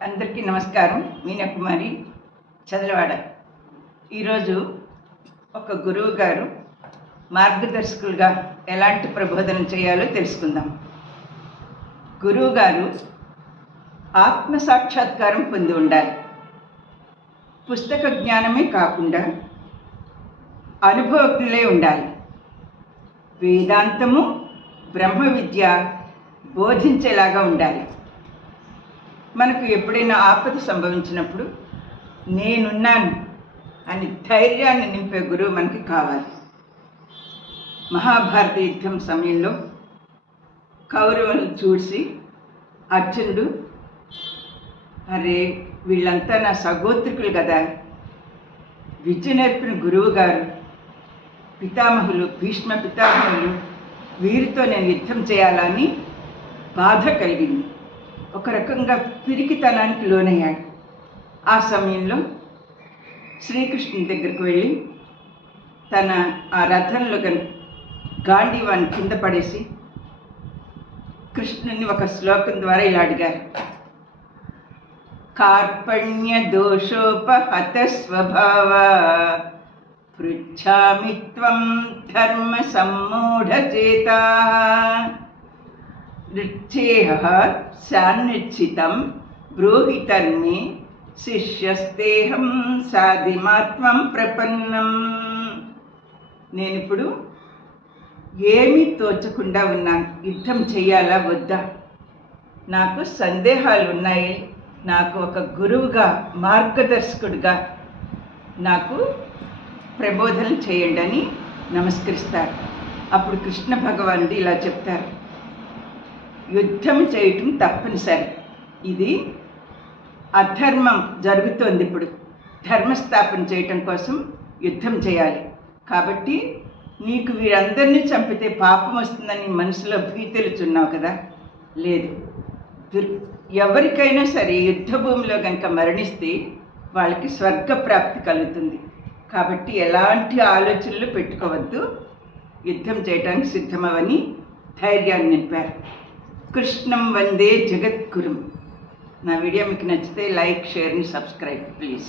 అందరికీ నమస్కారం. మీనాకుమారి చదలవాడ. ఈరోజు ఒక గురువు గారు మార్గదర్శకులుగా ఎలాంటి ప్రబోధన చేయాలో తెలుసుకుందాం. గురువు గారు ఆత్మ సాక్షాత్కారం పొంది ఉండాలి. పుస్తక జ్ఞానమే కాకుండా అనుభవజ్ఞులే ఉండాలి. వేదాంతము బ్రహ్మ విద్య బోధించేలాగా ఉండాలి. మనకు ఎప్పుడైనా ఆపద సంభవించినప్పుడు నేనున్నాను అని ధైర్యాన్ని నింపే గురువు మనకి కావాలి. మహాభారత యుద్ధం సమయంలో కౌరవులను చూసి అర్జునుడు, అరే వీళ్ళంతా నా సగోత్రికులు కదా, విద్య నేర్పిన గురువు గారు, పితామహులు, భీష్మ పితామహులు, వీరితో నేను యుద్ధం చేయాలని బాధ కలిగింది. ఒక రకంగా పిరికితనానికి లోనయ్యాడు. ఆ సమయంలో శ్రీకృష్ణుని దగ్గరికి వెళ్ళి తన ఆ రథంలో గాంధీవాన్ని కింద పడేసి కృష్ణుని ఒక శ్లోకం ద్వారా ఇలా అడిగారు: కార్పణ్య దోషోపహత స్వభావ పృచ్ఛామి త్వం ధర్మ సమ్మూఢచేతా రుచ్చేహ సాన్నిశ్చితం బ్రూహితర్మి శిష్యస్తేహం సాధిమాత్వం ప్రపన్నం. నేనిప్పుడు ఏమీ తోచకుండా ఉన్నాను. యుద్ధం చెయ్యాలా వద్దా, నాకు సందేహాలు ఉన్నాయి. నాకు ఒక గురువుగా, మార్గదర్శకుడిగా నాకు ప్రబోధన చేయండి అని నమస్కరిస్తారు. అప్పుడు కృష్ణ భగవానుడు ఇలా చెప్తారు: యుద్ధం చేయటం తప్పనిసరి. ఇది అధర్మం జరుగుతోంది. ఇప్పుడు ధర్మస్థాపన చేయటం కోసం యుద్ధం చేయాలి. కాబట్టి నీకు వీరందరినీ చంపితే పాపం వస్తుందని మనసులో భీతిలుచున్నావు కదా. లేదు, ఎవరికైనా సరే యుద్ధ భూమిలో కనుక మరణిస్తే వాళ్ళకి స్వర్గప్రాప్తి కలుగుతుంది. కాబట్టి ఎలాంటి ఆలోచనలు పెట్టుకోవద్దు, యుద్ధం చేయడానికి సిద్ధమవని ధైర్యాన్ని నింపారు. కృష్ణం వందే జగద్గురుం. నా వీడియో మీకు నచ్చితే like, share and subscribe please.